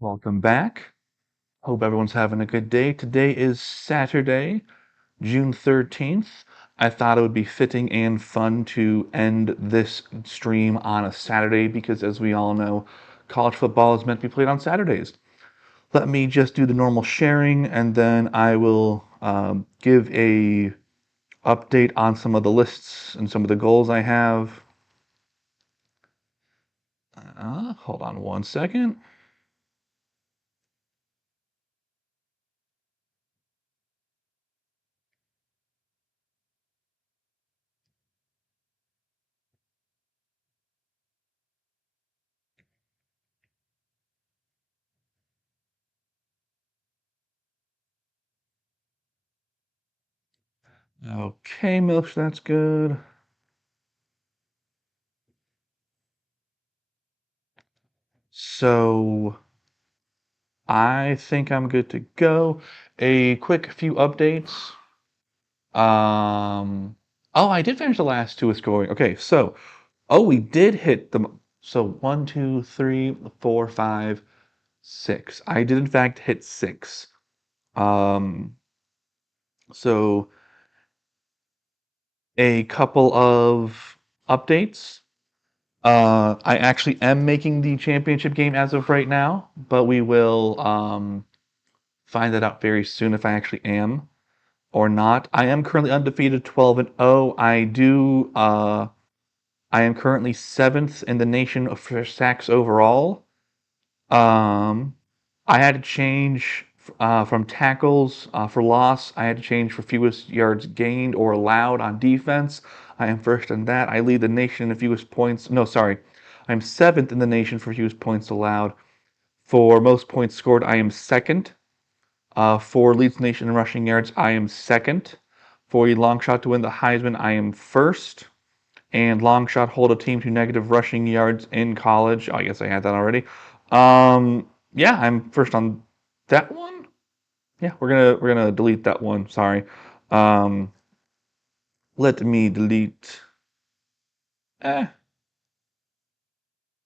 Welcome back. Hope everyone's having a good day. Today is Saturday, June 13th. I thought it would be fitting and fun to end this stream on a Saturday because, as we all know, college football is meant to be played on Saturdays. Let me just do the normal sharing and then I will give a update on some of the lists and some of the goals I have. Hold on one second. Okay, Milch, that's good. So I think I'm good to go. A quick few updates. Oh, I did finish the last two with scoring. Okay, so, we did hit the, so 1, 2, 3, 4, 5, 6. I did in fact hit 6. Um, so a couple of updates. I actually am making the championship game as of right now, but we will find that out very soon if I actually am or not. I am currently undefeated 12-0. I am currently 7th in the nation for sacks overall. I had to change from tackles for loss. I had to change for fewest yards gained or allowed on defense. I am first in that. I lead the nation in fewest points. No, sorry. I'm 7th in the nation for fewest points allowed. For most points scored, I am second. For leads the nation in rushing yards, I am second. For a long shot to win the Heisman, I am first. And long shot hold a team to negative rushing yards in college. Oh, I guess I had that already. Yeah, I'm first on that one. Yeah, we're gonna delete that one. Sorry. Um, let me eh,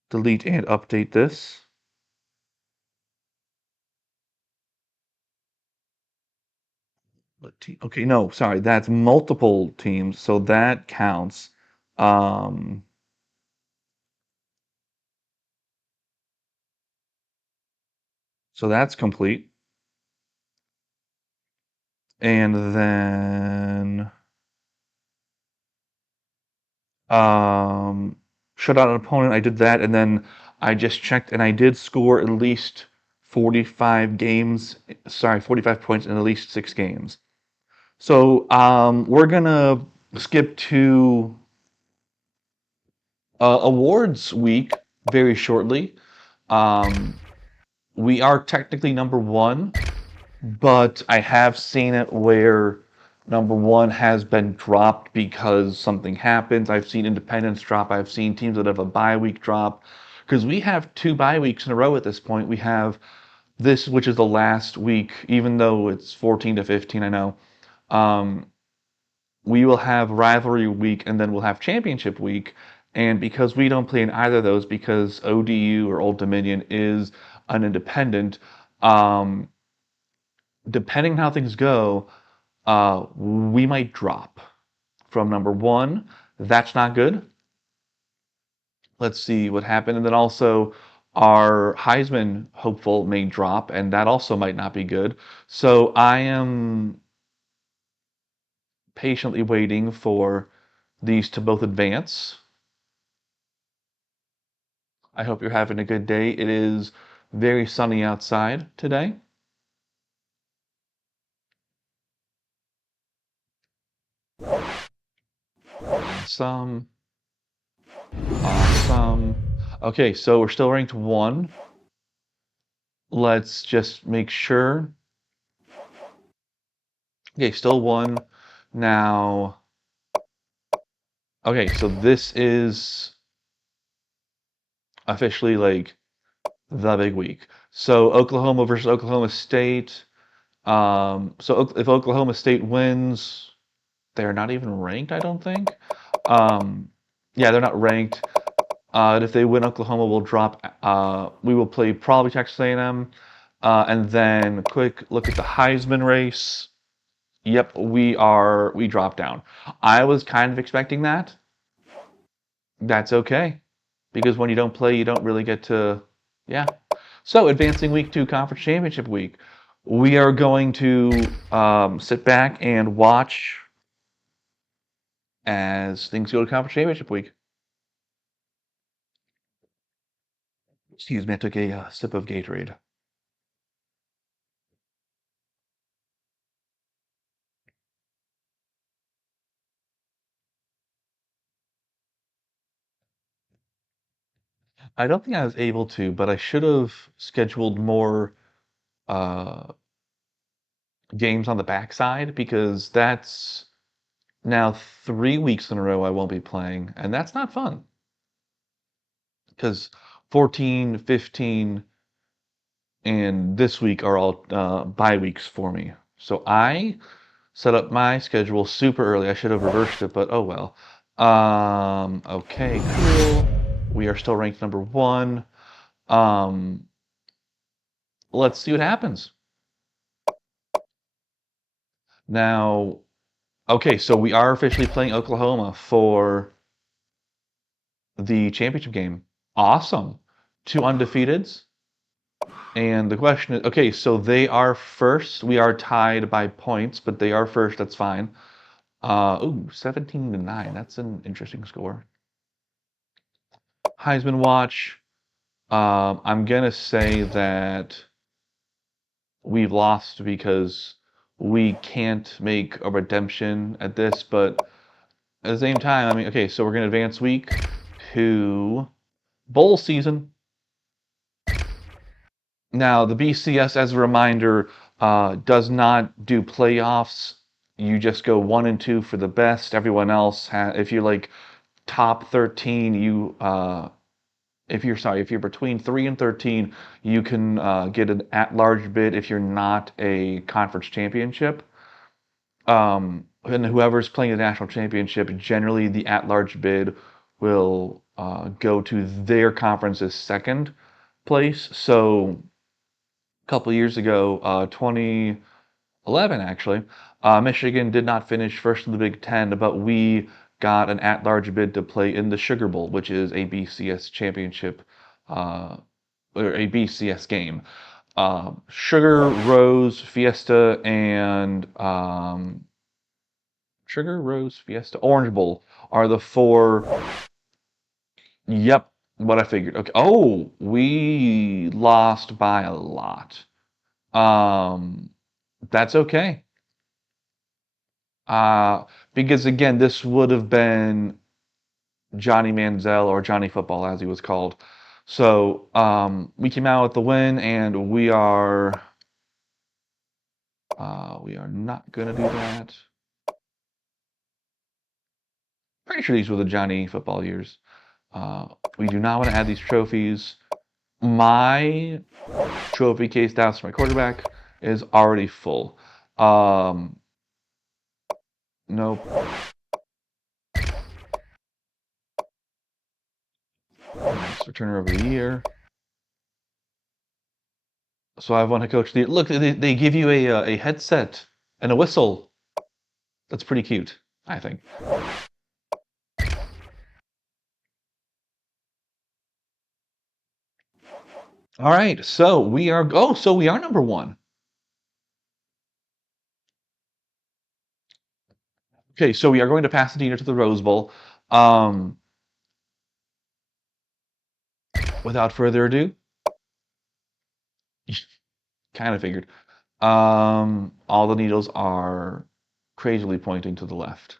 delete and update this. Okay, no, sorry, that's multiple teams, so that counts. Um, so that's complete. And then shut out an opponent. I did that, and then I just checked, and I did score at least 45 games. Sorry, 45 points in at least 6 games. So we're gonna skip to awards week very shortly. Um, we are technically number one, but I have seen it where number one has been dropped because something happens. I've seen independents drop. I've seen teams that have a bye week drop. Because we have 2 bye weeks in a row at this point. We have this, which is the last week, even though it's 14 to 15, I know. Um, we will have rivalry week and then we'll have championship week. And because we don't play in either of those, because ODU or Old Dominion is an independent, um, depending on how things go, we might drop from number one. That's not good. Let's see what happened. And then also, our Heisman hopeful may drop, and that also might not be good. So I am patiently waiting for these to both advance. I hope you're having a good day. It is very sunny outside today. Awesome. Awesome. Okay, so we're still ranked 1. Let's just make sure. Okay, still 1. Now, okay, so this is officially like the big week. So Oklahoma versus Oklahoma State. So if Oklahoma State wins, they're not even ranked, I don't think. Yeah, they're not ranked. And if they win, Oklahoma will drop. We will play probably Texas A&M, and then quick look at the Heisman race. Yep, we dropped down. I was kind of expecting that. That's okay, because when you don't play, you don't really get to. Yeah. So advancing week two, conference championship week, we are going to sit back and watch as things go to conference championship week. Excuse me, I took a sip of Gatorade. I don't think I was able to, but I should have scheduled more uh, games on the backside because that's now 3 weeks in a row I won't be playing, and that's not fun because 14, 15, and this week are all bye weeks for me. So I set up my schedule super early. I should have reversed it, but oh well. Okay, cool. We are still ranked number one. Um, let's see what happens. Now, okay, so we are officially playing Oklahoma for the championship game. Awesome. Two undefeateds. And the question is, okay, so they are first. We are tied by points, but they are first. That's fine. Ooh, 17-9. That's an interesting score. Heisman watch. I'm gonna say that we've lost because we can't make a redemption at this, but at the same time, I mean, okay, so we're gonna advance week to bowl season. Now, the BCS, as a reminder, does not do playoffs. You just go 1 and 2 for the best. Everyone else, if you're like top 13, if you're between 3 and 13, you can get an at-large bid if you're not a conference championship. And whoever's playing the national championship, generally the at-large bid will go to their conference's second place. So a couple years ago, 2011 actually, Michigan did not finish first in the Big Ten, but we got an at-large bid to play in the Sugar Bowl, which is a BCS championship uh, or a BCS game. Sugar, Rose, Fiesta, and Sugar, Rose, Fiesta, Orange Bowl are the four. Yep, what I figured. Okay. Oh, we lost by a lot. Um, that's okay. Uh, because again, this would have been Johnny Manziel or Johnny Football as he was called. So we came out with the win, and we are not gonna do that. Pretty sure these were the Johnny Football years. We do not want to add these trophies. My trophy case down for my quarterback is already full. Nope. Nice returner of the year. So I've won a coach. Look, they give you a headset and a whistle. That's pretty cute, I think. All right, so we are. Oh, so we are number one. Okay, so we are going to Pasadena to the Rose Bowl. Um, without further ado, kind of figured. All the needles are crazily pointing to the left.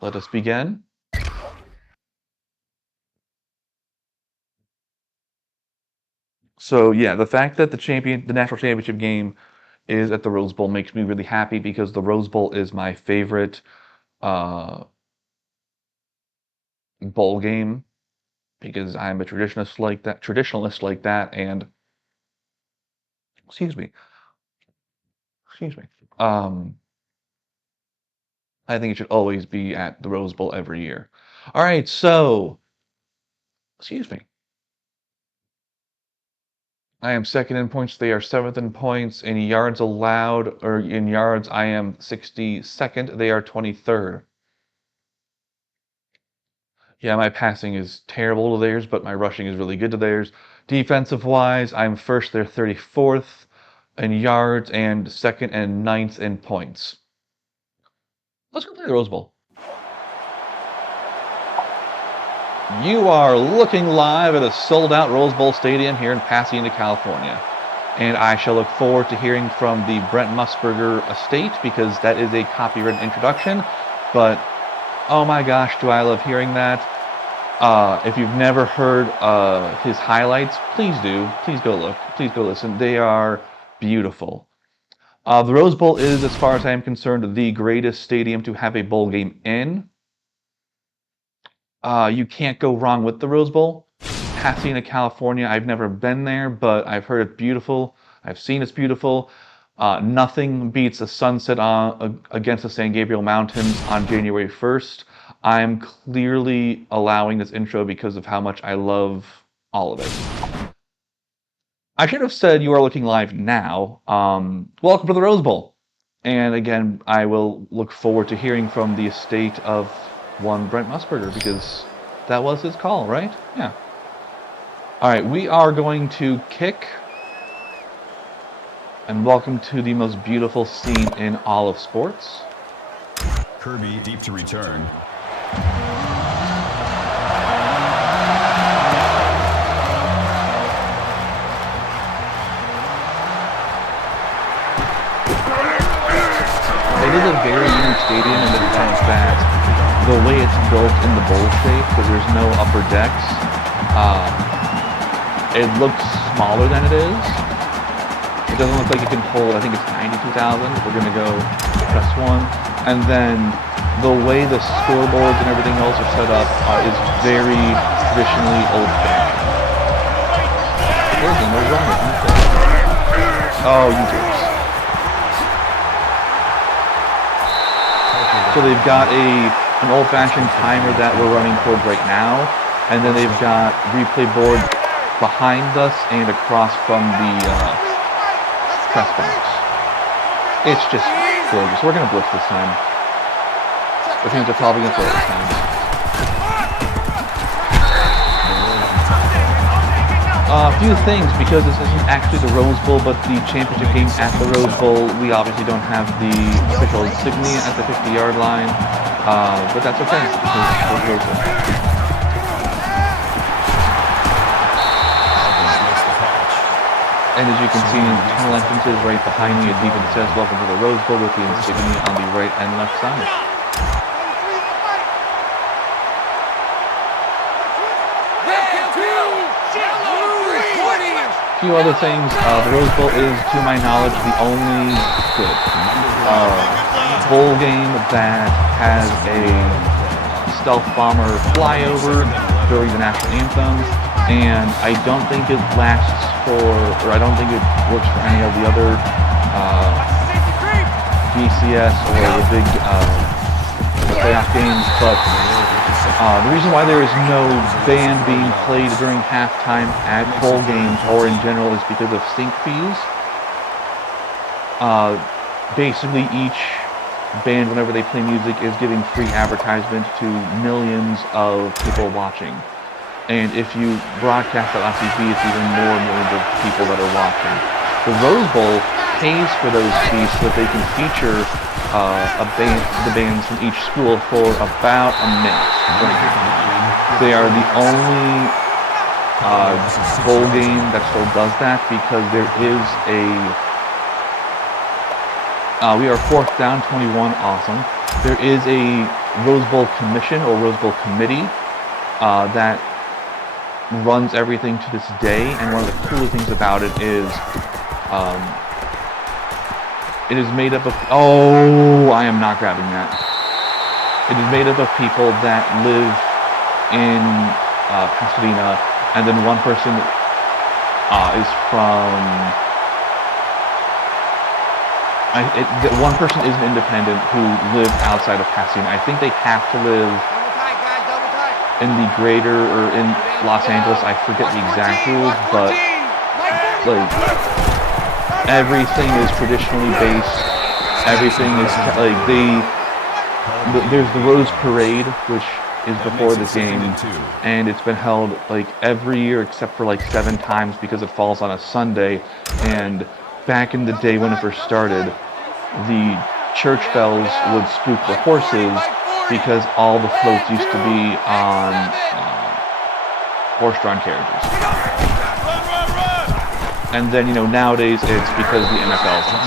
Let us begin. So yeah, the fact that the national championship game is at the Rose Bowl makes me really happy because the Rose Bowl is my favorite uh, bowl game because I'm a traditionalist like that, and excuse me, excuse me. Um, I think it should always be at the Rose Bowl every year. All right, so Excuse me. I am second in points. They are seventh in points. In yards allowed, or in yards, I am 62nd. They are 23rd. Yeah, my passing is terrible to theirs, but my rushing is really good to theirs. Defensive-wise, I'm first. They're 34th in yards and second and ninth in points. Let's go play the Rose Bowl. You are looking live at a sold-out Rose Bowl stadium here in Pasadena, California. And I shall look forward to hearing from the Brent Musburger estate because that is a copyrighted introduction. But, oh my gosh, do I love hearing that. If you've never heard his highlights, please do. Please go look. Please go listen. They are beautiful. The Rose Bowl is, as far as I am concerned, the greatest stadium to have a bowl game in. You can't go wrong with the Rose Bowl. Pasadena, California, I've never been there, but I've heard it's beautiful. I've seen it's beautiful. Nothing beats a sunset against the San Gabriel Mountains on January 1st. I'm clearly allowing this intro because of how much I love all of it. I should have said you are looking live now. Welcome to the Rose Bowl. And again, I will look forward to hearing from the estate of one Brent Musburger because that was his call, right? Yeah. All right, we are going to kick. And welcome to the most beautiful scene in all of sports. Kirby deep to return. It is a very unique stadium in the sense that the way it's built in the bowl shape, because there's no upper decks, it looks smaller than it is. It doesn't look like it can hold, I think it's 92,000. We're going to go press one. And then the way the scoreboards and everything else are set up is very traditionally old-fashioned. What's wrong with you? Oh, you jerks. So they've got an old-fashioned timer that we're running towards right now, and then they've got replay board behind us and across from the press box. It's just gorgeous. We're going to blitz this time. I think they're probably going to throw it this time. A few things, because this isn't actually the Rose Bowl, but the championship game at the Rose Bowl, we obviously don't have the official insignia at the 50-yard line, but that's okay. And as you can see, tunnel entrances right behind me, it even says "Welcome to the Rose Bowl" with the insignia on the right and left side. A few other things. The Rose Bowl is, to my knowledge, the only good bowl game that has a stealth bomber flyover during the national anthem, and I don't think it lasts or I don't think it works for any of the other BCS or the big the playoff games, but the reason why there is no band being played during halftime at bowl games or in general is because of sync fees. Basically, each band, whenever they play music, is giving free advertisement to millions of people watching. And if you broadcast that on TV, it's even more millions of people that are watching. The Rose Bowl pays for those fees so that they can feature the bands from each school for about a minute. They are the only bowl game that still does that because there is we are fourth down, 21, awesome. There is a Rose Bowl commission or Rose Bowl committee that runs everything to this day, and one of the coolest things about it is it is made up of, I am not grabbing that. It is made up of people that live in Pasadena, and then one person is from, one person is an independent who lives outside of Pasadena. I think they have to live in the greater or in Los Angeles, I forget the exact rules, but like everything is traditionally based. Everything is like there's the Rose Parade, which is before the game, and it's been held like every year except for like 7 times because it falls on a Sunday. And back in the day when it first started, the church bells would spook the horses because all the floats used to be on horse-drawn carriages. And then, nowadays it's because the NFL's on.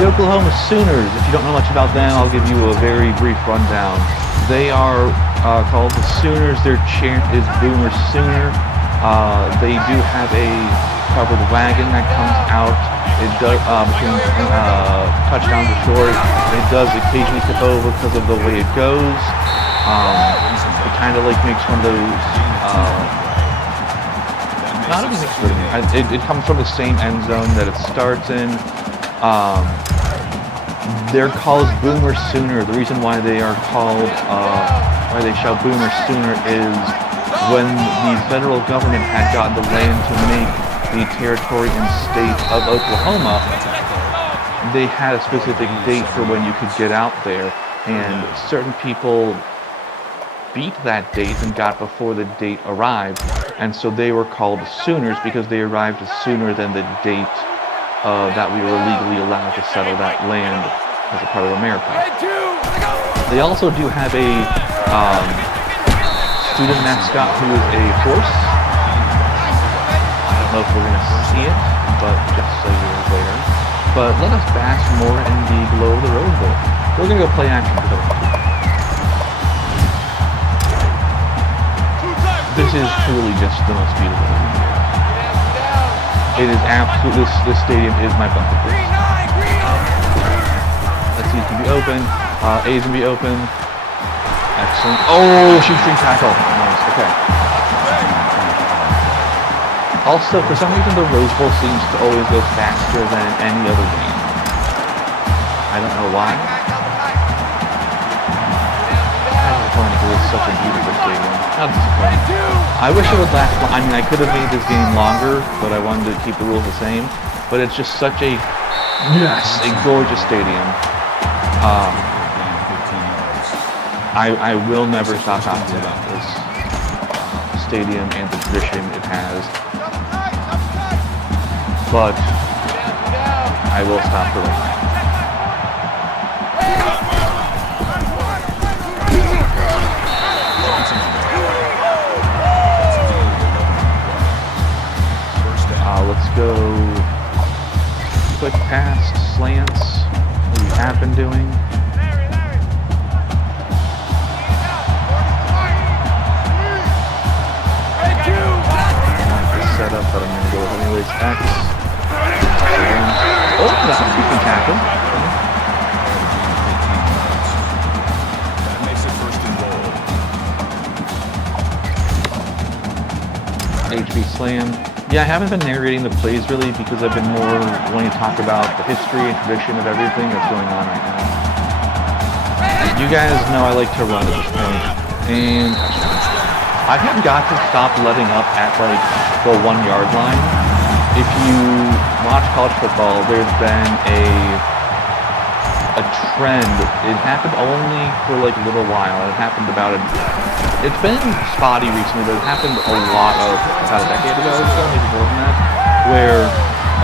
The Oklahoma Sooners, if you don't know much about them, I'll give you a very brief rundown. They are called the Sooners. Their chant is Boomer Sooner. They do have a covered wagon that comes out. It does between touchdowns or short. It does occasionally tip over because of the way it goes. It kind of like makes one of those. Not even makes it comes from the same end zone that it starts in. They're called Boomer Sooner. The reason why they are called, why they shout Boomer Sooner is when the federal government had gotten the land to make the territory and state of Oklahoma, they had a specific date for when you could get out there, and certain people beat that date and got before the date arrived, and so they were called Sooners because they arrived sooner than the date that we were legally allowed to settle that land as a part of America. They also do have a student mascot who is a horse. I don't know if we're going to see it, but just so you're aware. But let us bask more in the glow of the Rose Bowl. We're going to go play action for those. This is truly just the most beautiful thing here. It is absolutely, this stadium is my bucket list. Let's see, it's going to be open. A is going to be open. Excellent. Oh, shoestring tackle. Nice, okay. Also, for some reason, the Rose Bowl seems to always go faster than any other game. I don't know why. How disappointing, because it's such a beautiful stadium. How disappointing. I wish it would last long. I mean, I could have made this game longer, but I wanted to keep the rules the same. But it's just such a gorgeous stadium. I will never stop talking about this stadium and the tradition it has. But I will stop for right now. Let's go quick pass, slants, what we have been doing. Setup, but I'm going to go with anyways. X. Oh, that's a decent tackle. That makes it first and goal. HB slam. Yeah, I haven't been narrating the plays really because I've been more wanting to talk about the history and tradition of everything that's going on right now. You guys know I like to run at this point, and I have got to stop letting up at like the 1 yard line. If you watch college football, there's been a trend. It happened only for like a little while. It happened it's been spotty recently, but it happened a lot of about a decade ago or so, maybe more than that, where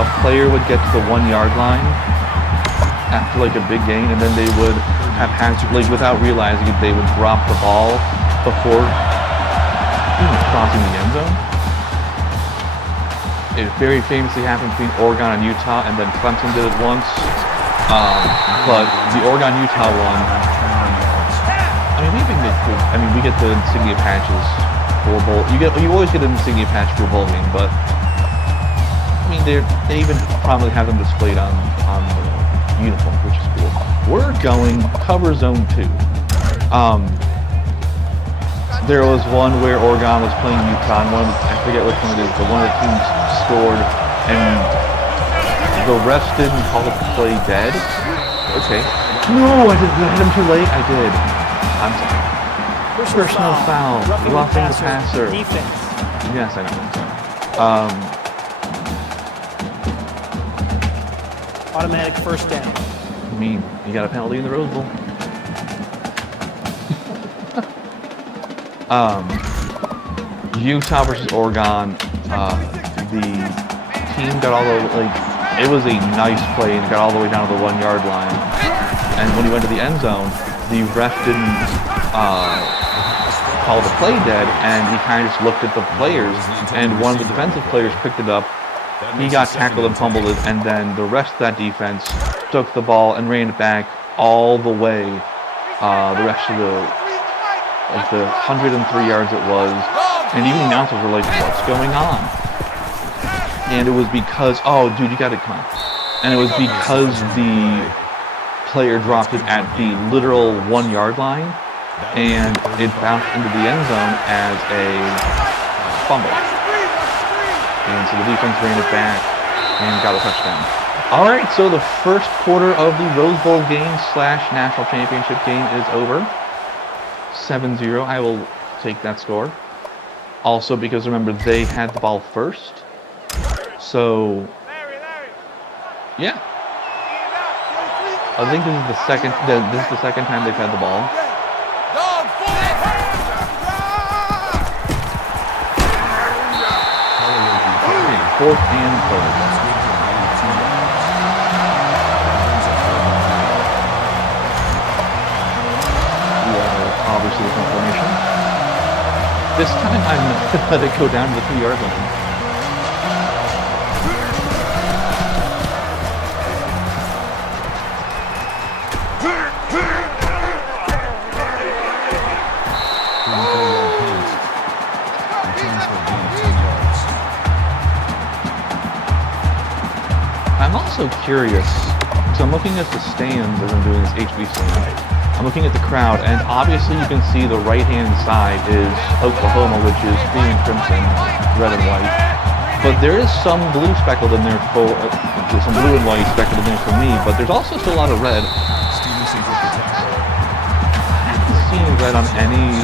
a player would get to the 1 yard line after like a big gain, and then they would like without realizing it, they would drop the ball before crossing the end zone. It very famously happened between Oregon and Utah, and then Clemson did it once. But the Oregon-Utah one, I mean, we get the insignia patches for bowl. You always get an insignia patch for a bowl game, but I mean, they even probably have them displayed on the uniform, which is cool. We're going cover zone 2. There was one where Oregon was playing Utah, and I forget which one it is, but one of the teams scored, and the refs didn't call the play dead. Okay. No, I hit him too late. I did. I'm sorry. Personal foul. Roughing the passer. Defense. Yes, I know. Automatic first down. I mean, you got a penalty in the Rose Bowl. Utah versus Oregon. The team got all the it was a nice play and it got all the way down to the 1 yard line. And when he went to the end zone, the ref didn't call the play dead, and he kind of just looked at the players. And one of the defensive players picked it up. He got tackled and fumbled it, and then the rest of that defense took the ball and ran it back all the way. The rest of the 103 yards it was, and even the announcers were like, "What's going on?" And it was because, "Oh, dude, you got to come." And it was because the player dropped it at the literal 1 yard line, and it bounced into the end zone as a fumble. And so the defense ran it back and got a touchdown. All right, so the first quarter of the Rose Bowl game / national championship game is over. 7-0. I will take that score. Also, because remember, they had the ball first. So, yeah. I think this is the second time they've had the ball. Fourth and third. Obviously, the formation. This time, I'm not going to let it go down to the 3 yard line. I'm also curious, so I'm looking at the stands as I'm doing this HBC. I'm looking at the crowd, and obviously you can see the right-hand side is Oklahoma, which is green and crimson, red and white. But there is some blue speckled in there for, some blue and white speckled in there for me, but there's also still a lot of red. I haven't seen red on any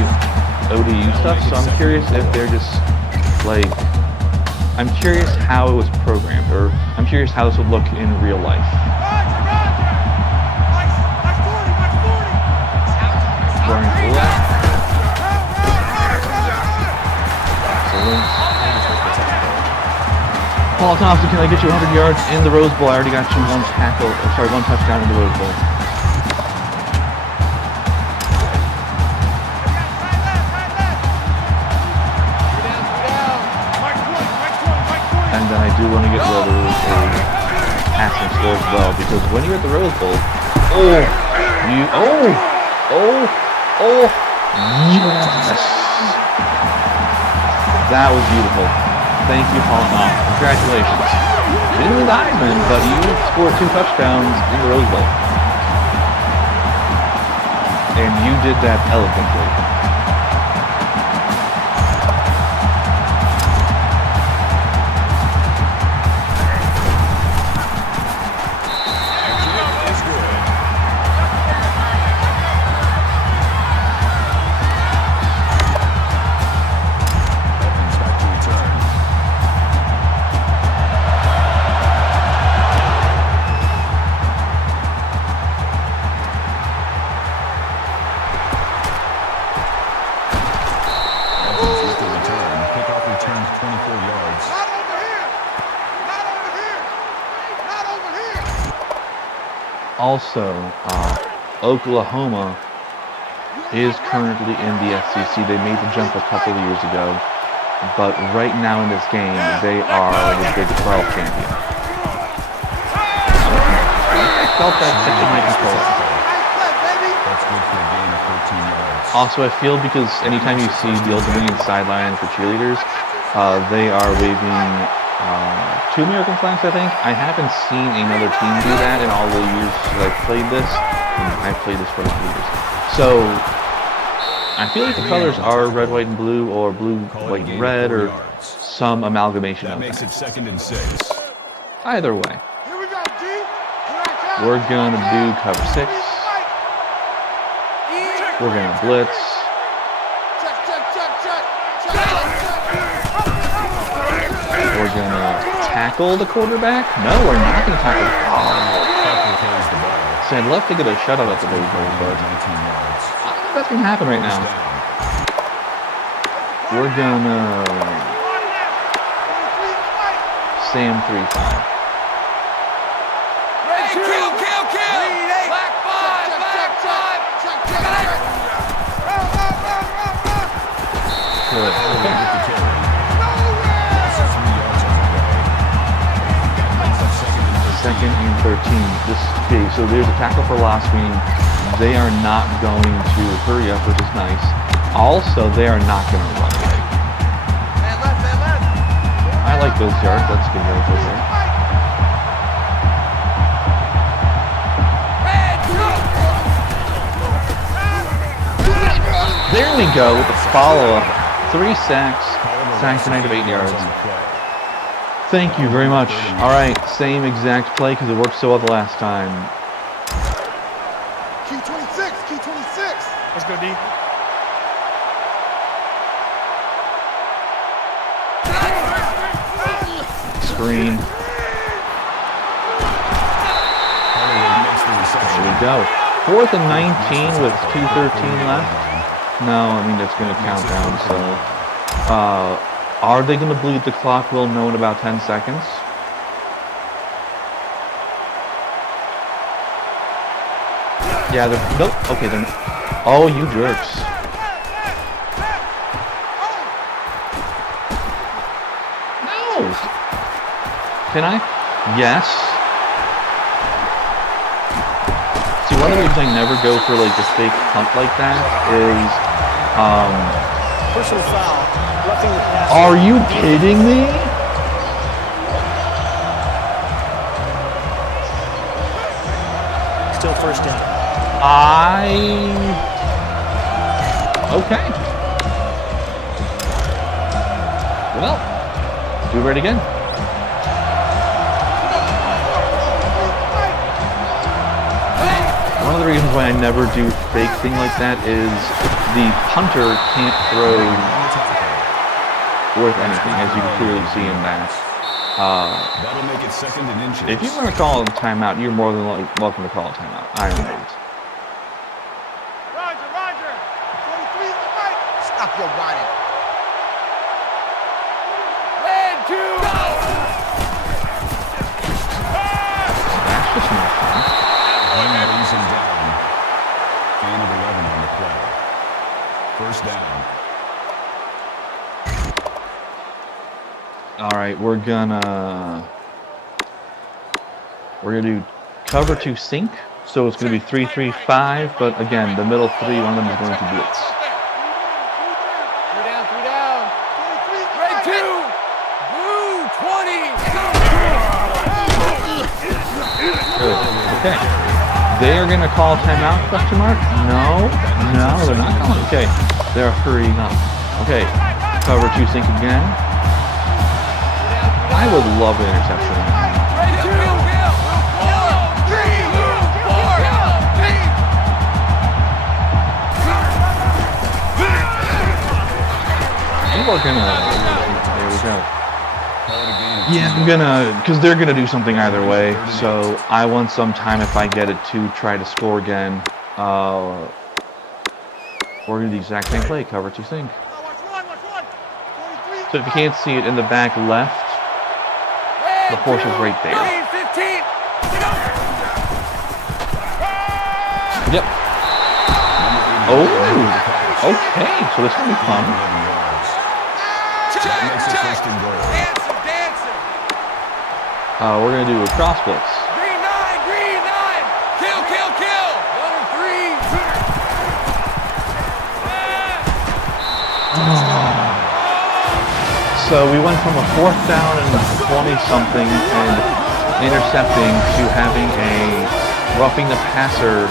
ODU stuff, so I'm curious if they're just, I'm curious how it was programmed, or I'm curious how this would look in real life. Running to the left. Excellent. Paul Thompson, can I get you 100 yards in the Rose Bowl? I already got you one touchdown in the Rose Bowl. And then I do want to get rid of a passing score as well, because when you're at the Rose Bowl, yes! That was beautiful. Thank you, Paul Thompson. Congratulations. You didn't win the Heisman, but you scored 2 touchdowns in the Rose Bowl. And you did that elegantly. Also, Oklahoma is currently in the SEC. They made the jump a couple of years ago, but right now in this game, they are the Big 12 champion. I felt that it might be close. That's good for a gain of 13 yards. Also, I feel because anytime you see the Old Dominion sideline for cheerleaders, they are waving 2 American flags, I think. I haven't seen another team do that in all the years that I've played this. I've played this for a few years. So, I feel like the colors are red, white, and blue, or blue, white, and red, or some amalgamation of that. That makes it 2nd and 6. Either way. We're going to do cover 6. We're going to blitz. gonna tackle the quarterback. No, we're not gonna tackle. Tucker carries the ball. So I'd love to get a shutout at the baseball, but 19 yards. I don't think that's gonna happen right now. We're gonna Sam 3-5. Good. Second and 13. Okay, so there's a tackle for loss, meaning they are not going to hurry up, which is nice. Also, they are not going to run away. I like those yards. That's good yards over there. There we go with the follow-up. 3 sacks, sacks for -8 yards. Thank you very much. All right, same exact play because it worked so well the last time. Key 26, key 26. Let's go, D. Screen. There we go. 4th and 19 with 2:13 left. No, I mean that's going to count down. So, are they going to bleed the clock? We'll know in about 10 seconds. Yeah, they're nope. Okay, then. Oh, you jerks! No. Can I? Yes. See, one of the reasons I never go for like the fake punt like that is, Personal foul. Roughing the pass. are you kidding me? Still first down. Okay. Well, do it again. One of the reasons why I never do fake thing like that is the punter can't throw worth anything, as you can clearly see in that. That'll make it 2nd and inches. If you want to call a timeout, you're more than welcome to call a timeout. I don't know. Roger, Roger. 23 is the right. Stop your body. That's just not fun. Brings him down. Gain of 11 on the play. First down. All right, we're gonna do cover 2 sink. So it's gonna be 3-3-5, but again, the middle 3, one of them is going to blitz. 3 down. Red 2. Blue 20. Good. Okay. They are gonna call timeout? Question mark? No, they're not calling. Okay, they're hurrying up. Okay, cover 2 sink again. I would love an interception. We're gonna. There we go. Yeah, I'm gonna, because they're gonna do something either way. So I want some time if I get it to try to score again. We're gonna do the exact same play, cover 2 sink. So if you can't see it in the back left, the horse is right there. Yep. Oh, okay. So this will be fun. That makes it 1st and goal. We're gonna do a cross blitz. Green 9. Kill. Number 3. So we went from a 4th down and 20-something and intercepting to having a roughing the passer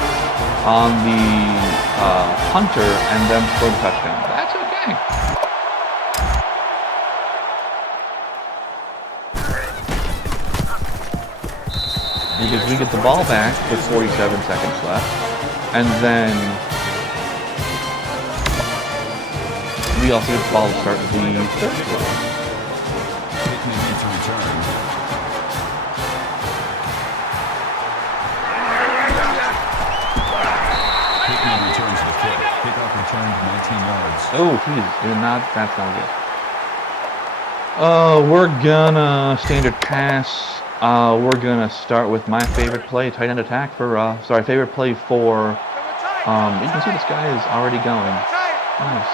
on the punter and them score the touchdown. That's okay. Because we get the ball back with 47 seconds left, and then we also get the ball to start the 3rd quarter. Pittman needs to return. Pittman returns the kick. Kickoff returned 19 yards. Oh, that's not good. We're gonna standard pass. We're gonna start with my favorite play, tight end attack for, favorite play for, you can see this guy is already going. Nice.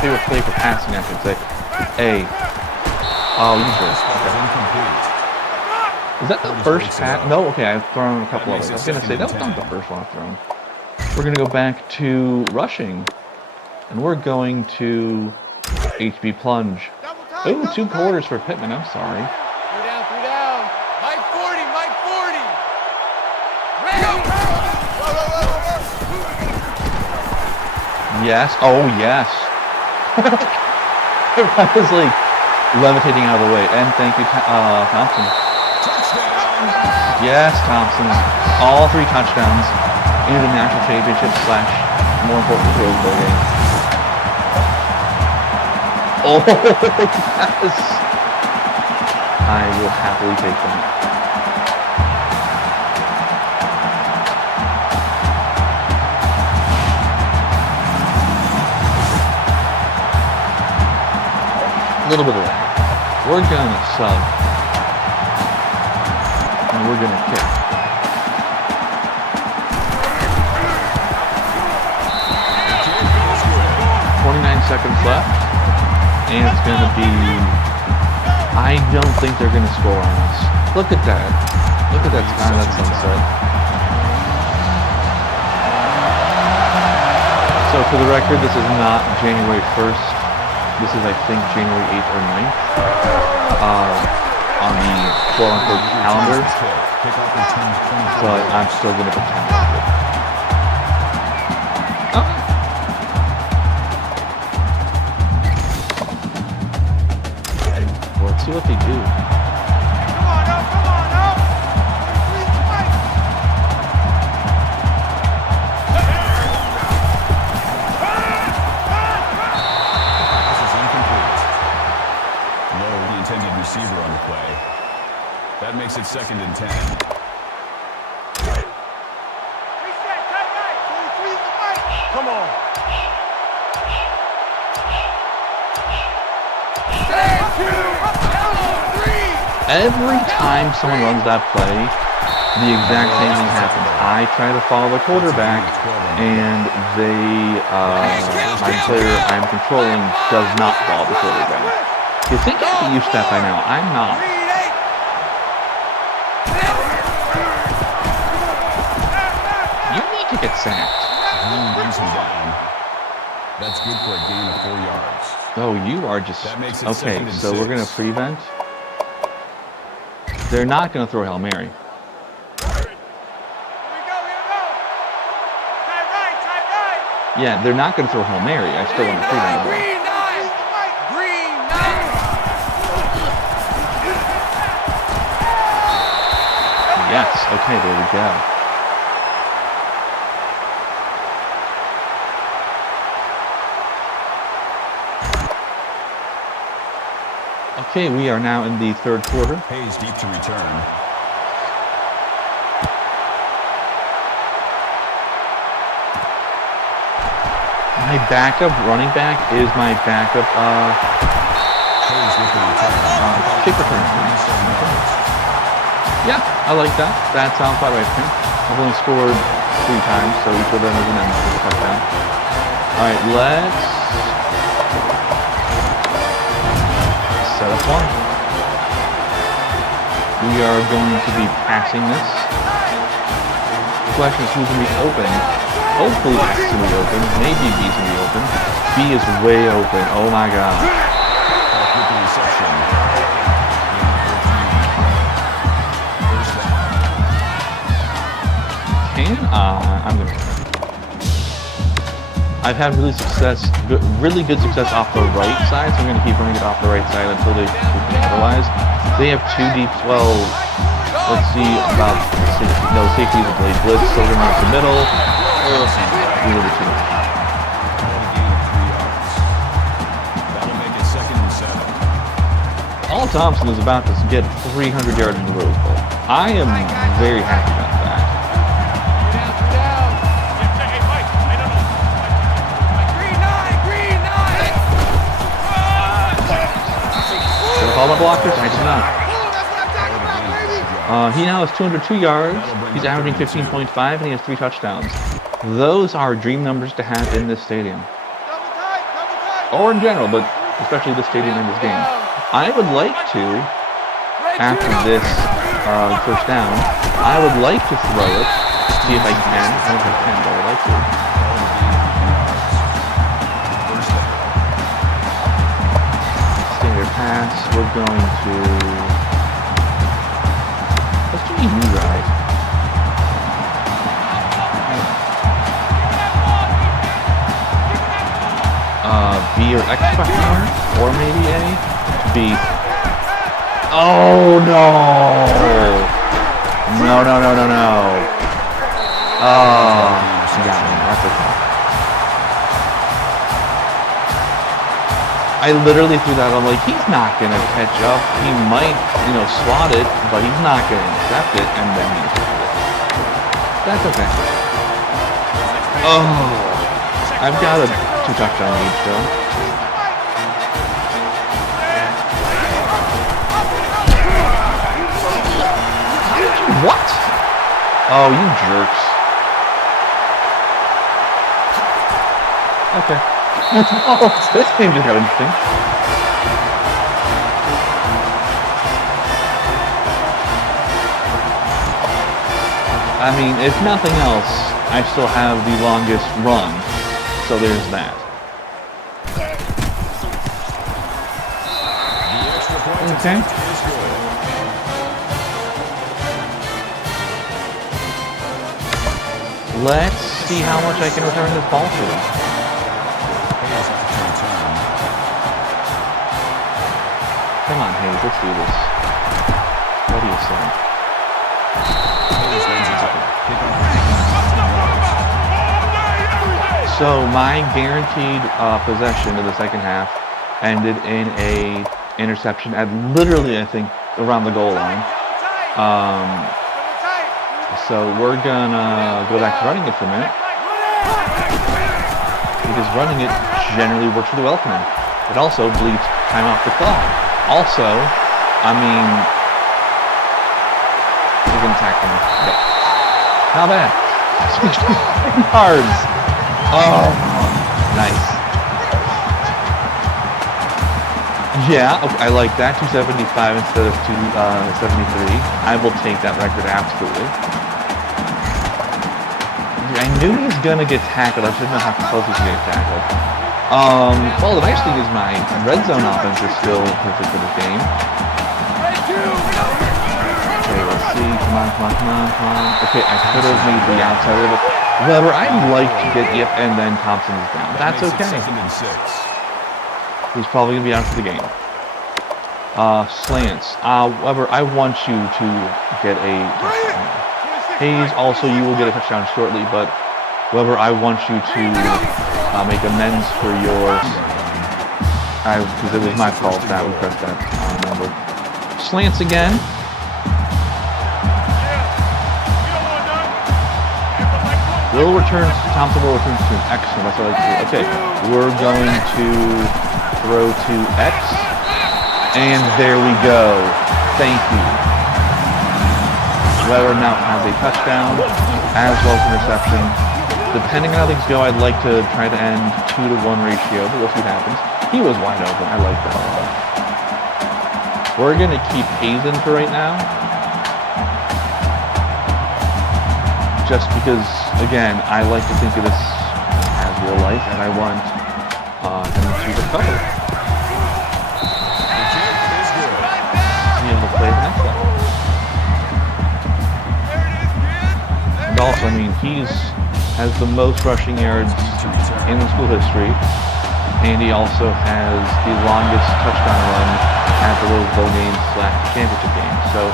Favorite play for passing, I should say. Oh, you first. Is that the first pass? No, okay, I've thrown a couple others. I was gonna say, that was not the first one I've thrown. We're gonna go back to rushing. And we're going to HB plunge. Oh, 2 quarters for Pittman. I'm sorry. 3 down. Mike 40, Mike 40. Yes. Oh, yes. I was like levitating out of the way. And thank you, Thompson. Yes, Thompson. All 3 touchdowns into the national championship / more important Rose Bowl game. Oh, yes! I will happily take that. A little bit of that. We're gonna sub. And we're gonna kick. Seconds left, and it's going to be, I don't think they're going to score on us. Look at that. Look at that sky, that sunset. So for the record, this is not January 1st. This is, I think, January 8th or 9th on the quote-unquote calendar, but I'm still going to pretend like it. See what they do. Come on up, come on up. This is incomplete. Low, the intended receiver on the play. That makes it 2nd and 10. Reset, tight right. 43 is the mic. Come on. Every time someone runs that play, the exact same thing happens. I try to follow the quarterback, and my player I'm controlling does not follow the quarterback. You think I'd be used to that by now? I'm not. You need to get sacked. Green brings him down. That's good for a gain of 4 yards. Oh, you are just... Okay, so we're going to prevent. They're not going to throw Hail Mary. Here we go. Tight right. Yeah, they're not going to throw Hail Mary. I still want to prevent them. Green 9. Yes, okay, there we go. Okay, we are now in the 3rd quarter. Hayes deep to return. My backup running back is my backup Hayes with the return. kick return. Yeah, I like that. That sounds about right to me. I've only scored 3 times, so each of them is an touchdown. Alright, let's set up one. We are going to be passing this. The question is who's going to be open. Hopefully X is going to be open. Maybe B is going to be open. B is way open. Oh my god. With the reception. I'm going to... I've had really good success off the right side, so I'm going to keep running it off the right side until they prove me otherwise. They have 2 deep. Well, let's see about safety. No, safety is a blade blitz, so we're going to go to the middle. A little bit too much. That'll make it Thompson is about to get 300 yards in the Rose Bowl. I am very happy about that. Did I call my blockers? I did not. He now has 202 yards. He's averaging 15.5, and he has 3 touchdowns. Those are dream numbers to have in this stadium. Or in general, but especially this stadium and this game. I would like to, after this first down, I would like to throw it, see if I can. I don't know if I can, but I would like to. Standard pass, we're going to... Let's do a new drive. B or X question mark, or maybe A? B. Oh no! No. Oh, got me. That's okay. I literally threw that. I'm like, he's not gonna catch up. He might, swat it, but he's not gonna intercept it, and then he intercepted it. That's okay. Oh, I've got a 2 touchdown lead still. What? Oh, you jerks. Okay. Oh, this game just got interesting. I mean, if nothing else, I still have the longest run. So there's that. Okay. Let's see how much I can return this ball to. Come on, Hayes, let's do this. What do you say? So my guaranteed possession in the second half ended in a interception at literally, I think, around the goal line. So we're gonna go back to running it for a minute, because running it generally works really well for him. It also bleeds time off the clock. Also, I mean, he's gonna tackle me. Yep. Not bad. 16 yards. Oh, nice. Yeah, okay, I like that. 275 instead of 273. I will take that record absolutely. I knew he was gonna get tackled. I just didn't know how close he was gonna get tackled. Well, the nice thing is my red zone offense is still perfect for this game. Okay, let's see. Come on. Okay, I could have made the outside of it. However, I'd like to get and then Thompson is down. That's okay. He's probably gonna be out for the game. Slants. However, I want you to get a touchdown. Hayes, also you will get a touchdown shortly, but however, I want you to make amends for your, because it was my fault that we pressed that number. Slants again. Thompson will return to an X. That's what I like to do. Okay, we're going to throw to X, and there we go. Thank you. Weber now has a touchdown, as well as interception. Depending on how things go, I'd like to try to end 2-to-1 ratio, but we'll see what happens. He was wide open. I like that a lot. We're going to keep Hayes in for right now. Just because, again, I like to think of this as real life, and I want him to recover. See him play the next one. And also, I mean, has the most rushing yards in the school history, and he also has the longest touchdown run at the Rose Bowl game / championship game. So,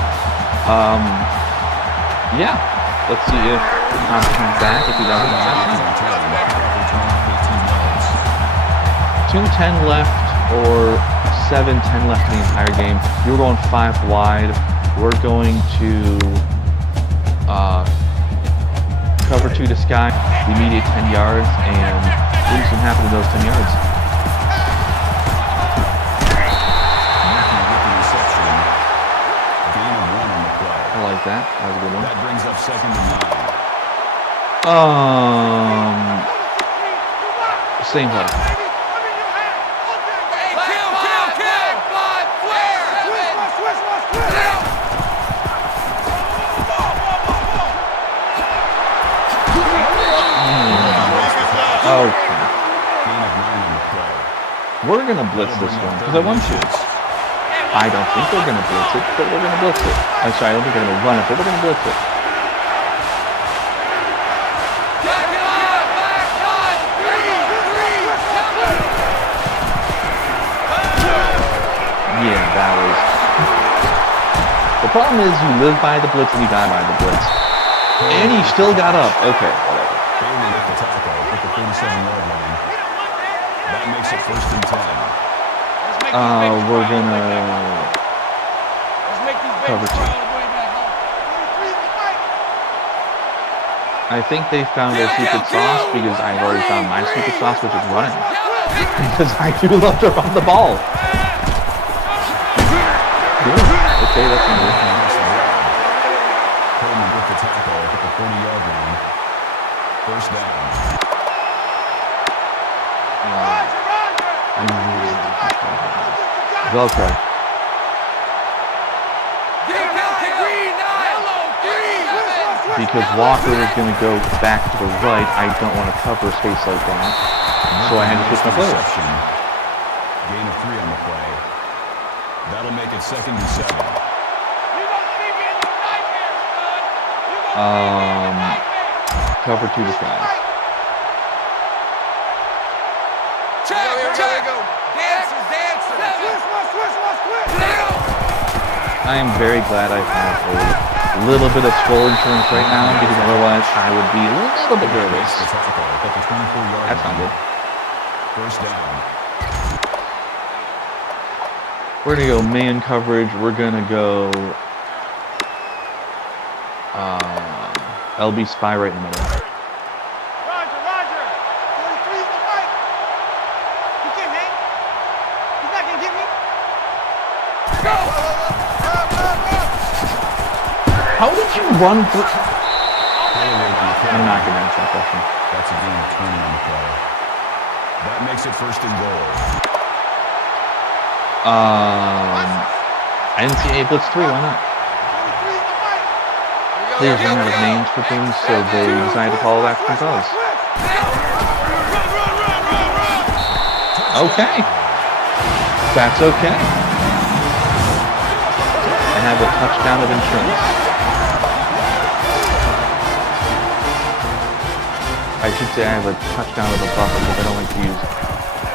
yeah, let's see if Thompson comes back. If he doesn't, 2:10 left or 7-10 left in the entire game. You're going 5 wide. We're going to cover 2 to Sky, the immediate 10 yards, and what is going to happen to those 10 yards? I like that. That was a good one. That brings up 2nd and 9. Same play. Okay. We're going to blitz this one because I want to. I don't think we're going to blitz it, but we're going to blitz it. I'm sorry, I don't think we're going to run it, but we're going to blitz it. Yeah, that was... The problem is you live by the blitz and you die by the blitz. And he still got up. Okay, whatever. Bailey at the tackle at the 37-yard line. That makes it 1st and 10. We're gonna cover 2. I think they found their secret sauce because I've already found my secret sauce, which is running. Because I do love to run the ball. Yeah, okay, that's another thing. Coleman with the tackle at the 40-yard line. 1st down. Velcro. Because Walker is going to go back to the right, I don't want to cover a space like that. So I had to switch my player. Gain of 3 on the play. That'll make it 2nd and 7. Cover 2 to Sky. I am very glad I have a little bit of skull insurance right now because otherwise I would be a little bit nervous. That's not good. 1st down. We're going to go man coverage. We're going to go LB spy right in the middle. Roger. 43's the right. He can't hang. He's not going to get me. Go! How did you run through? I'm not going to answer that question. That's a gain of 20 on the play. That makes it 1st and goal. NCAA Blitz 3, why not? Players ran out of names for things, so they decided to call it after themselves. Okay. That's okay. I have a touchdown of insurance. I should say I have a touchdown of a buffer because I don't like to use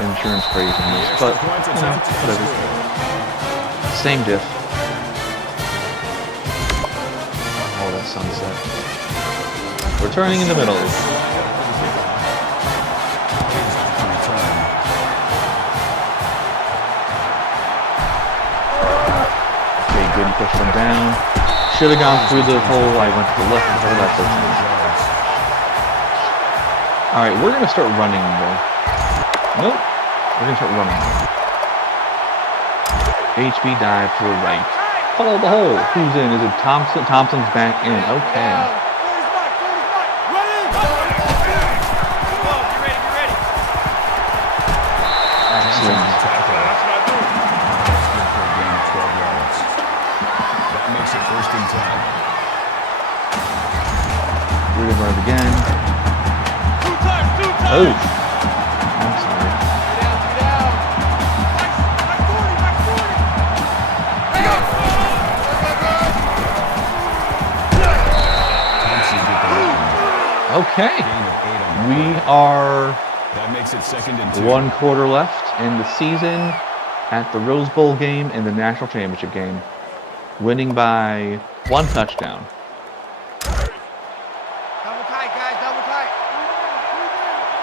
insurance phrase in this, but, you know, whatever. Same diff. Oh, that sunset. We're turning in the middle. Okay, good push them down. Should have gone through the hole. I went to the left and the left. Alright, we're going to start running though. Nope. We're going to start running. HB dive to the right. Follow the hole. Who's in? Is it Thompson? Thompson's back in. Okay. Excellent. That makes it 1st and 10. We're going to run it again. Oh. I'm sorry. Okay. We are That makes it 2nd and 2. 1 quarter left in the season at the Rose Bowl game and the national championship game, winning by 1 touchdown. Double tight, guys. Double tight.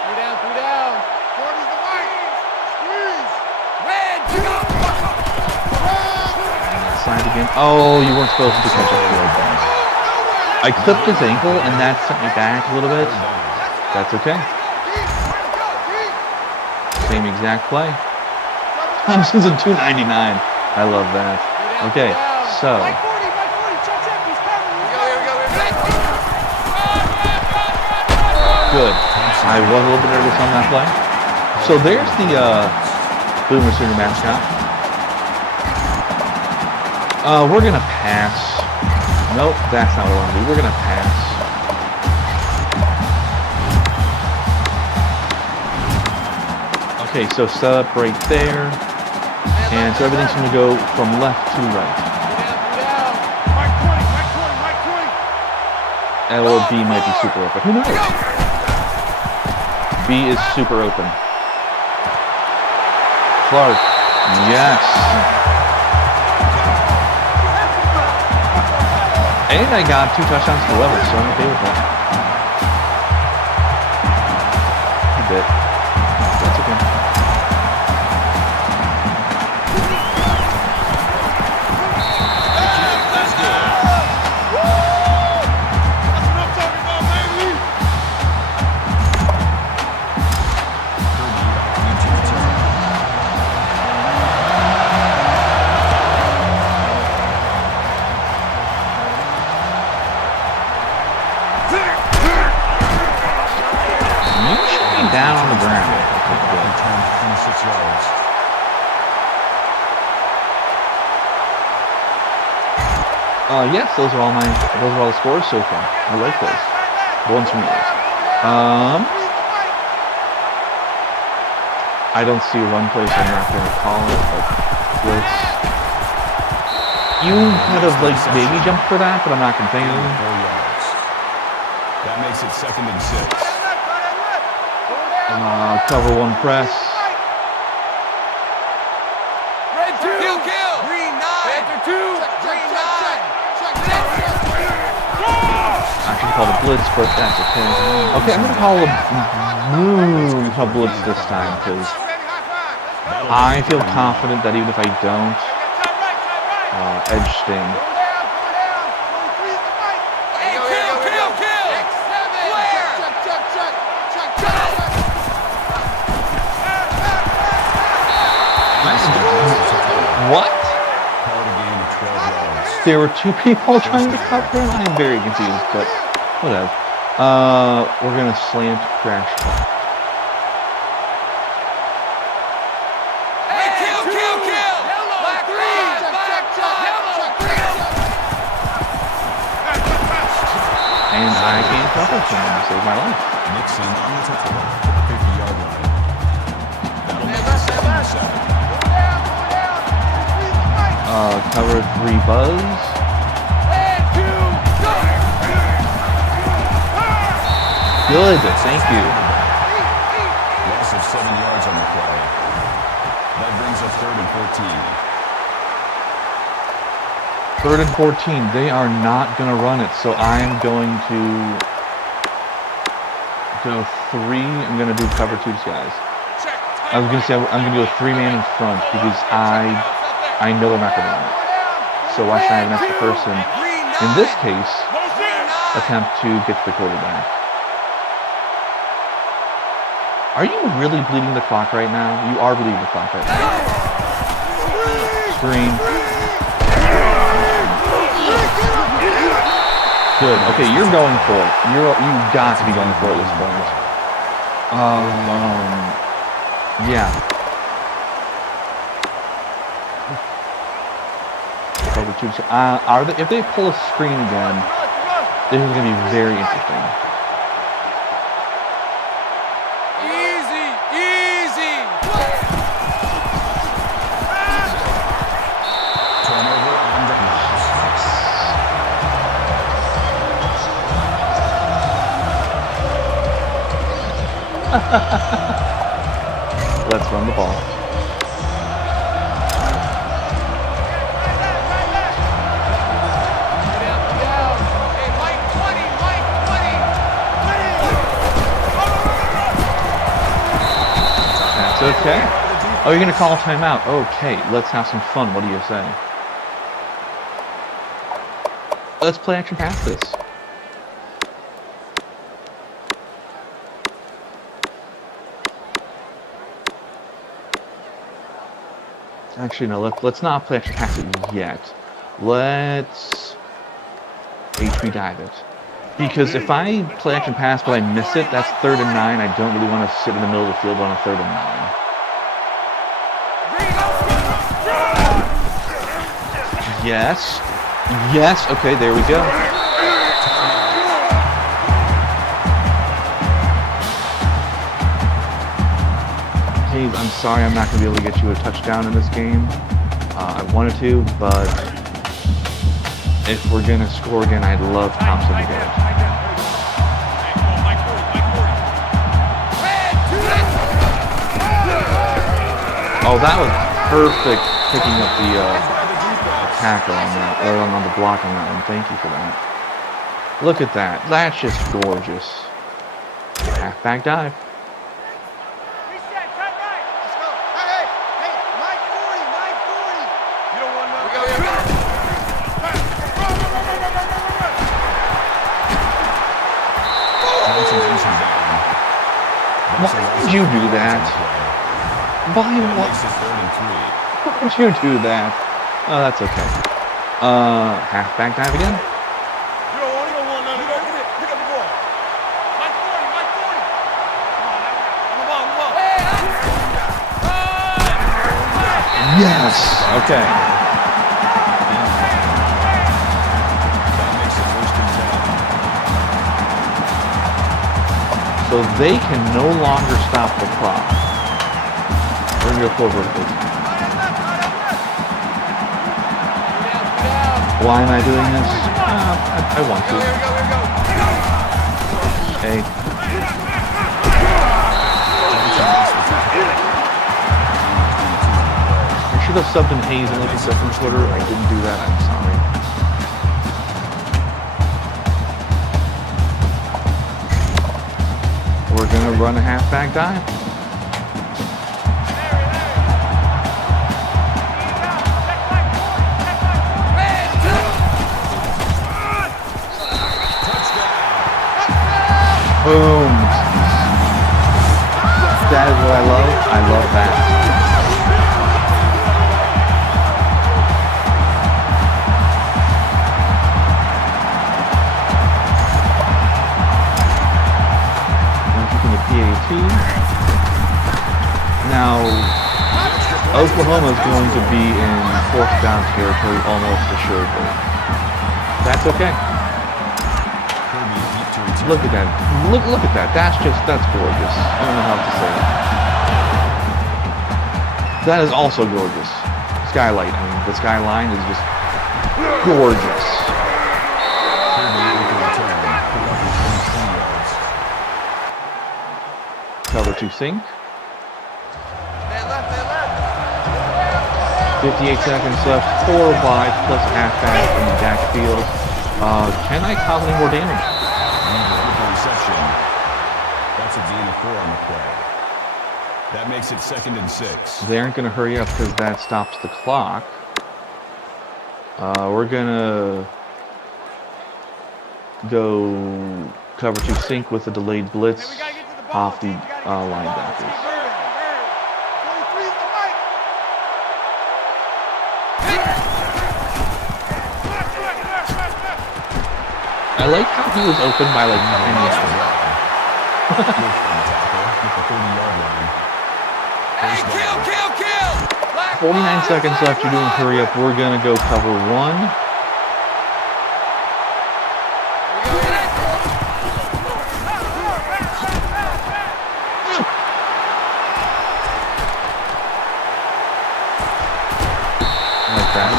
3 down. 40's the right. Squeeze. Red, slide again. Oh, you weren't supposed to catch up field there. I clipped his ankle, and that sent me back a little bit. That's okay. Same exact play. Thompson's a 299. I love that. Okay, so. Good. I was a little bit nervous on that play. So there's the Boomer Sooner mascot. We're going to pass. Nope, that's not what I want to do. We're going to pass. Okay, so set up right there. And so everything's going to go from left to right. L or B might be super open. Who knows? B is super open. Clark. Yes. And I got 2 touchdowns to level, so I'm okay with that. A bit. That's okay. Down on the ground. Returned 26 yards. Yes, those are all the scores so far. I like those. The ones from yours. I don't see a run play, so I'm not going to call it. But blitz. You could have like maybe jumped for that, but I'm not going to say anything. 4 yards. That makes it 2nd and 6. Cover 1 press. Red 2. Kill. Green 9. Panther 2. Green 9. I should call the blitz, but that's okay. Okay, I'm going to call a blitz this time because I feel confident that even if I don't, edge sting. What? There were 2 people trying to cut him? I am very confused, but whatever. We're going to slant crash. Kill! And I can't cover someone to save my life. Nixon on the touchdown, 50-yard line. That'll make it 7-7. Cover 3 buzz. Good, thank you. Loss of 7 yards on the play. That brings up 3rd and 14. 3rd and 14. They are not going to run it, so I'm going to go 3. I'm going to do cover 2 guys. I was going to say I'm going to go 3-man in front because I know they're not going to run it. So why should I have an extra person? In this case, attempt to get to the quarterback. Are you really bleeding the clock right now? You are bleeding the clock right now. Screen. Good. Okay, you're going for it. You got to be going for it at this point. Yeah. If they pull a screen again, this is going to be very interesting. Easy. Turnover on downs. Let's run the ball. Okay. Oh, you're going to call a timeout. Okay, let's have some fun. What do you say? Let's play action pass this. Actually, no, let's not play action pass it yet. Let's HB dive it. Because if I play action pass but I miss it, that's 3rd and 9. I don't really want to sit in the middle of the field on a 3rd and 9. Yes. Yes. Okay, there we go. Hey, I'm sorry I'm not going to be able to get you a touchdown in this game. I wanted to, but if we're going to score again, I'd love Thompson to get it. Oh, that was perfect picking up the tackle on that, or on the block on that one. Thank you for that. Look at that. That's just gorgeous. Halfback dive. Reset, cut right. Let's go. Hey, Mike 40, Mike 40. You don't want no. Why did you do that? Why would you do that? Oh, that's okay. Halfback dive again? You don't want none of that. Pick up the ball. Mike 40, Mike 40. On the ball. Yes. Okay. That makes it 1st and 10. So they can no longer stop the clock. We're gonna go forward, please. Why am I doing this? I want to. Okay. I should have subbed in Hayes in like the 2nd quarter. I didn't do that. I'm sorry. We're gonna run a halfback dive. Boom. That is what I love. I love that. From the PAT. Now, Oklahoma is going to be in 4th down territory almost assuredly. That's okay. Look at that. Look at that. That's gorgeous. I don't know how to say it. That is also gorgeous. Skylight. I mean, the skyline is just gorgeous. Cover 2 sink. 58 seconds left. 4 wide plus a halfback in the backfield. Can I cause any more damage? Reception. That's a gain of 4 on the play. That makes it 2nd and 6. They aren't going to hurry up because that stops the clock. We're going to go cover 2 sink with a delayed blitz off the linebackers. I like how he was open by like 10 yards. 49 seconds left. You're doing hurry up. We're gonna go cover 1. Like that.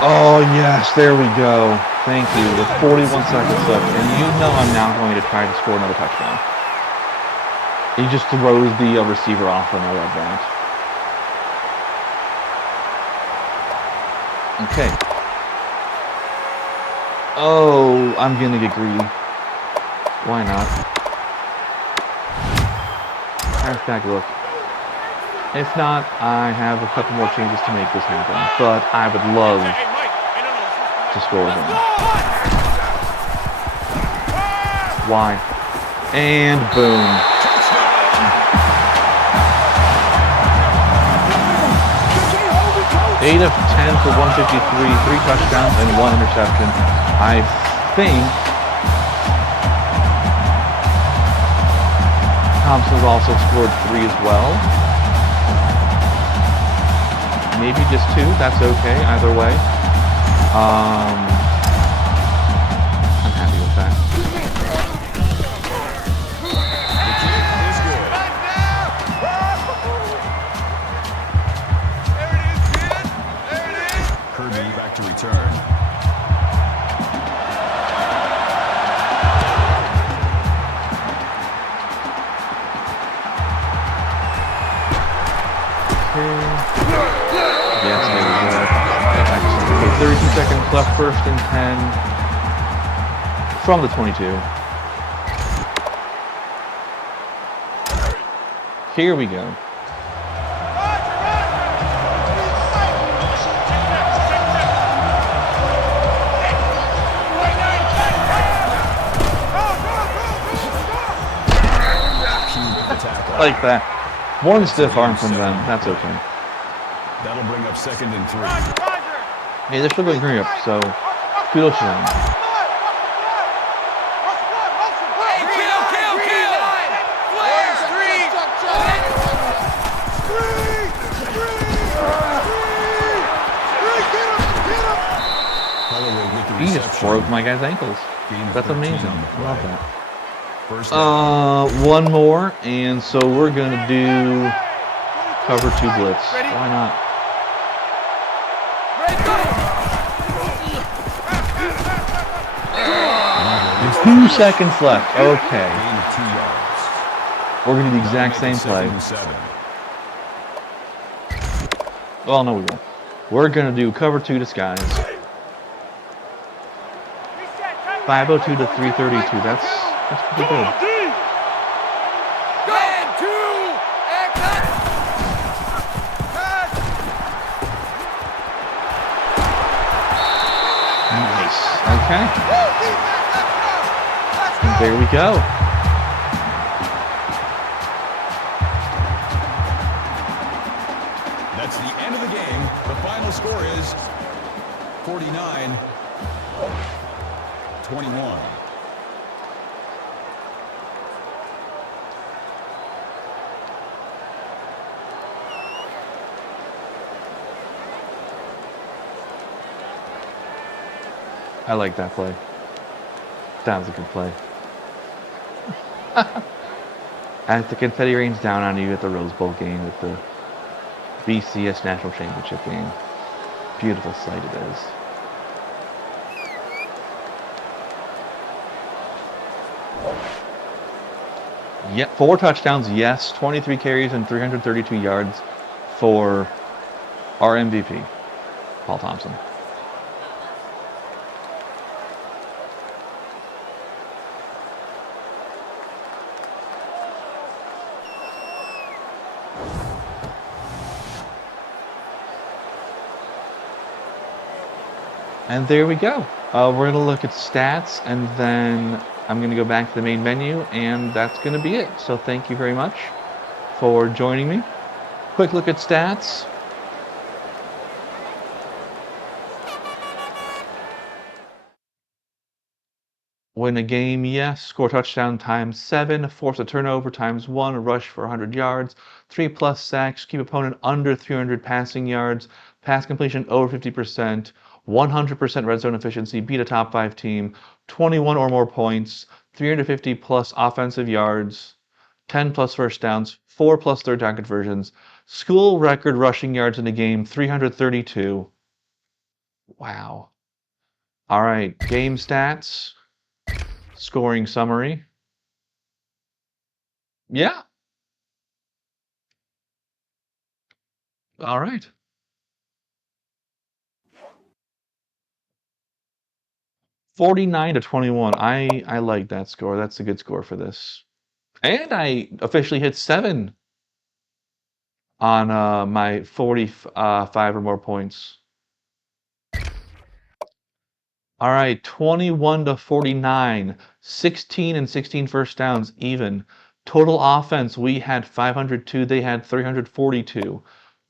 Oh yes, there we go. Thank you. With 41 seconds left, and you know I'm now going to try to score another touchdown. He just throws the receiver off, and I love that. Okay. Oh, I'm gonna get greedy. Why not? Halfback look. If not, I have a couple more changes to make this happen, but I would love to score them. Why? And boom. 8 of 10 for 153, 3 touchdowns and 1 interception. I think Thompson's also scored 3 as well. Maybe just 2. That's okay. Either way, I'm happy with that. Kirby back to return. Yes, there we go. Okay, 32 seconds left, 1st and 10 from the 22. Here we go. Like that. One stiff arm from them. That's okay. That'll bring up 2nd and 3. Hey, they're still going to up, so kudos to them. He just broke my guy's ankles. That's amazing. I love that. One more, and so we're gonna do cover 2 blitz. Why not? 2 seconds left. Okay. We're gonna do the exact same play. Well, no, we won't. We're gonna do cover 2 disguise. 502 to 332. That's pretty good. Nice. Okay. And there we go. That's the end of the game. The final score is 49-21. I like that play. That was a good play. As the confetti rains down on you at the Rose Bowl game with the BCS National Championship game. Beautiful sight it is. Yeah, 4 touchdowns, yes. 23 carries and 332 yards for our MVP, Paul Thompson. And there we go. We're going to look at stats, and then I'm going to go back to the main menu, and that's going to be it. So thank you very much for joining me. Quick look at stats. Win a game, yes. Score touchdown times 7. Force a turnover times 1. A rush for 100 yards. 3+ sacks. Keep opponent under 300 passing yards. Pass completion over 50%. 100% red zone efficiency. Beat a top 5 team. 21 or more points. 350+ offensive yards. 10+ first downs. 4+ third down conversions. School record rushing yards in a game. 332. Wow. All right. Game stats. Scoring summary. Yeah. All right. (49-21). I like that score. That's a good score for this. And I officially hit 7 on my 45 or more points. All right, 21-49, 16 and 16 first downs even. Total offense, we had 502, they had 342.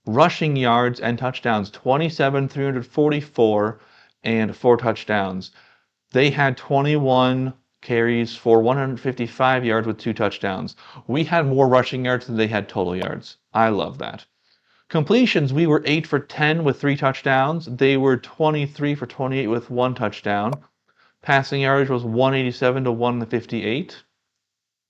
Rushing yards and touchdowns, 27, 344, and 4 touchdowns. They had 21 carries for 155 yards with 2 touchdowns. We had more rushing yards than they had total yards. I love that. Completions, we were 8 for 10 with 3 touchdowns. They were 23 for 28 with 1 touchdown. Passing yardage was 187 to 158.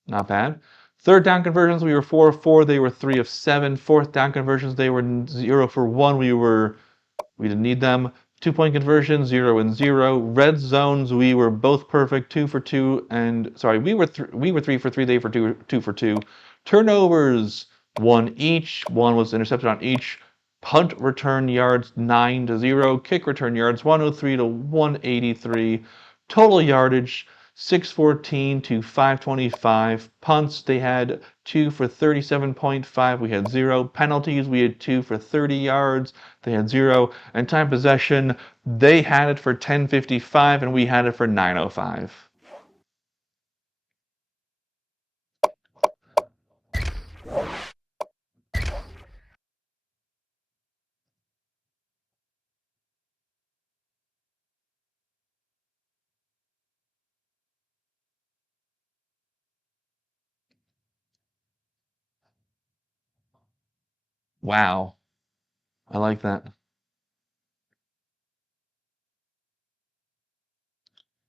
Not bad. Third down conversions, we were 4 of 4. They were 3 of 7. Fourth down conversions, they were 0 for 1. We didn't need them. 2-point conversions, 0 and 0. Red zones, we were both perfect, 2 for 2. And sorry, we were 3 for 3. They were 2 for 2. Turnovers, 1 each. 1 was intercepted on each. Punt return yards 9 to 0. Kick return yards 103 to 183. Total yardage 614 to 525. Punts, they had 2 for 37.5. We had 0. Penalties, we had 2 for 30 yards. They had 0. And time possession, they had it for 10:55 and we had it for 9:05. Wow. I like that.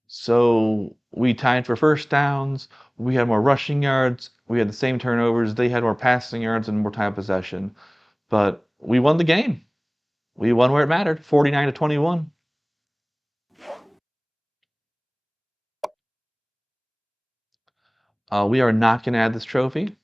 So we tied for first downs. We had more rushing yards. We had the same turnovers. They had more passing yards and more time possession. But we won the game. We won where it mattered, 49-21. We are not going to add this trophy.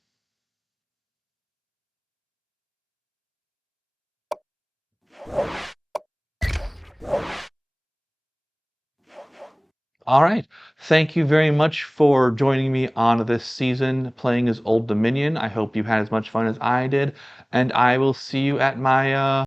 All right. Thank you very much for joining me on this season playing as Old Dominion. I hope you had as much fun as I did, and I will see you at my